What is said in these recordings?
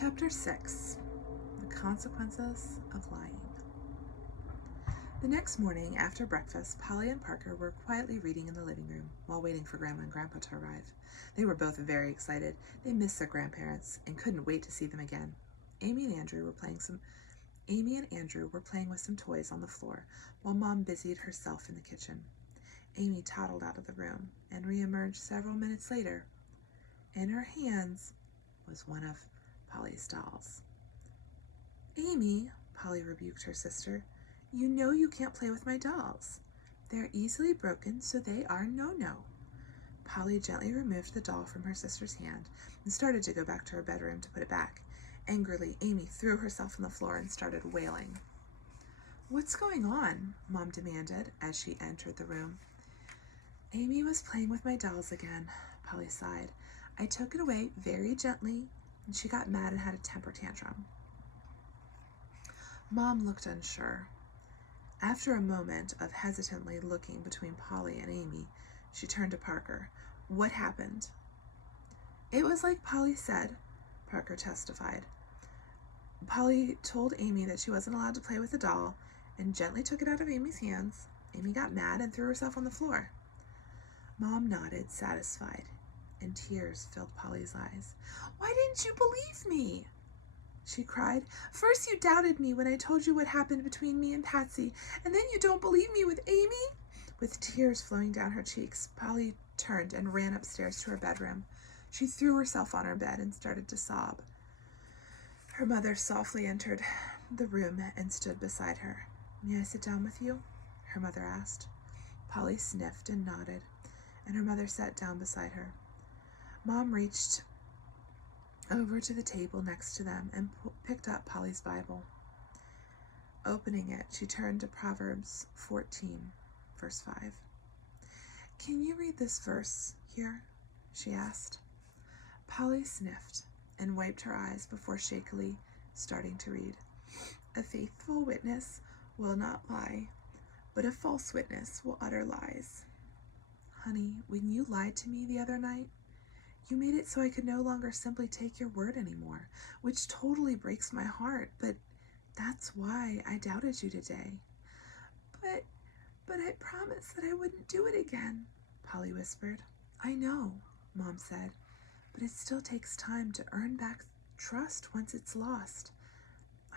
Chapter 6. The Consequences of Lying. The next morning, after breakfast, Polly and Parker were quietly reading in the living room while waiting for Grandma and Grandpa to arrive. They were both very excited. They missed their grandparents and couldn't wait to see them again. Amy and Andrew were playing with some toys on the floor while Mom busied herself in the kitchen. Amy toddled out of the room and reemerged several minutes later. In her hands was one of Polly's dolls. "Amy," Polly rebuked her sister, "you know you can't play with my dolls. They're easily broken, so they are no-no." Polly gently removed the doll from her sister's hand and started to go back to her bedroom to put it back. Angrily, Amy threw herself on the floor and started wailing. "What's going on?" Mom demanded as she entered the room. "Amy was playing with my dolls again," Polly sighed. "I took it away very gently, and she got mad and had a temper tantrum." Mom looked unsure. After a moment of hesitantly looking between Polly and Amy, she turned to Parker. "What happened?" "It was like Polly said," Parker testified. "Polly told Amy that she wasn't allowed to play with the doll and gently took it out of Amy's hands. Amy got mad and threw herself on the floor." Mom nodded, satisfied, and tears filled Polly's eyes. "Why didn't you believe me?" she cried. "First you doubted me when I told you what happened between me and Patsy, and then you don't believe me with Amy?" With tears flowing down her cheeks, Polly turned and ran upstairs to her bedroom. She threw herself on her bed and started to sob. Her mother softly entered the room and stood beside her. "May I sit down with you?" her mother asked. Polly sniffed and nodded, and her mother sat down beside her. Mom reached over to the table next to them and picked up Polly's Bible. Opening it, she turned to Proverbs 14, verse 5. "Can you read this verse here?" she asked. Polly sniffed and wiped her eyes before shakily starting to read. "A faithful witness will not lie, but a false witness will utter lies." "Honey, when you lied to me the other night, you made it so I could no longer simply take your word anymore, which totally breaks my heart, but that's why I doubted you today." But I promised that I wouldn't do it again," Polly whispered. "I know," Mom said, "but it still takes time to earn back trust once it's lost.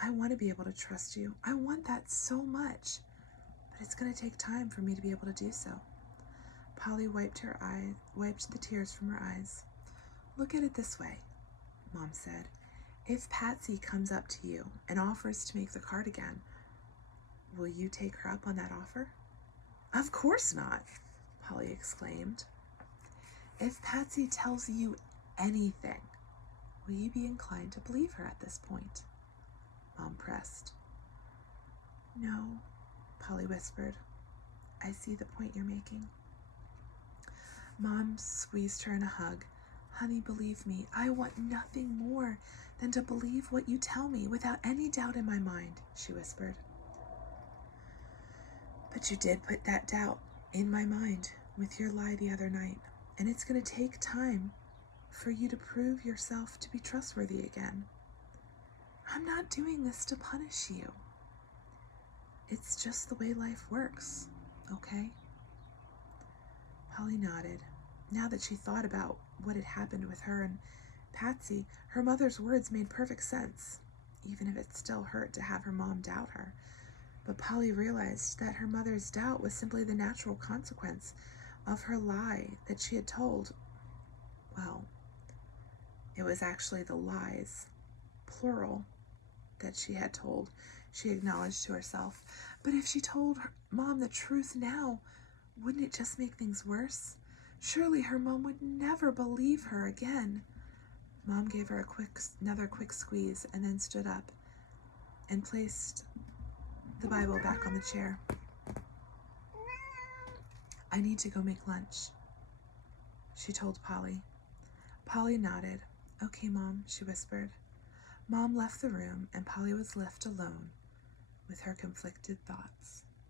I want to be able to trust you. I want that so much, but it's going to take time for me to be able to do so." Polly wiped the tears from her eyes. "Look at it this way," Mom said. "If Patsy comes up to you and offers to make the card again, will you take her up on that offer?" "Of course not," Polly exclaimed. "If Patsy tells you anything, will you be inclined to believe her at this point?" Mom pressed. "No," Polly whispered. "I see the point you're making." Mom squeezed her in a hug. "Honey, believe me, I want nothing more than to believe what you tell me without any doubt in my mind," she whispered. "But you did put that doubt in my mind with your lie the other night, and it's going to take time for you to prove yourself to be trustworthy again. I'm not doing this to punish you. It's just the way life works, okay?" Polly nodded. Now that she thought about what had happened with her and Patsy, her mother's words made perfect sense, even if it still hurt to have her mom doubt her. But Polly realized that her mother's doubt was simply the natural consequence of her lie that she had told. Well, it was actually the lies, plural, that she had told, she acknowledged to herself. But if she told her mom the truth now, wouldn't it just make things worse? Surely her mom would never believe her again. Mom gave her another quick squeeze and then stood up and placed the Bible back on the chair. "I need to go make lunch," she told Polly. Polly nodded. "Okay, Mom," she whispered. Mom left the room and Polly was left alone with her conflicted thoughts.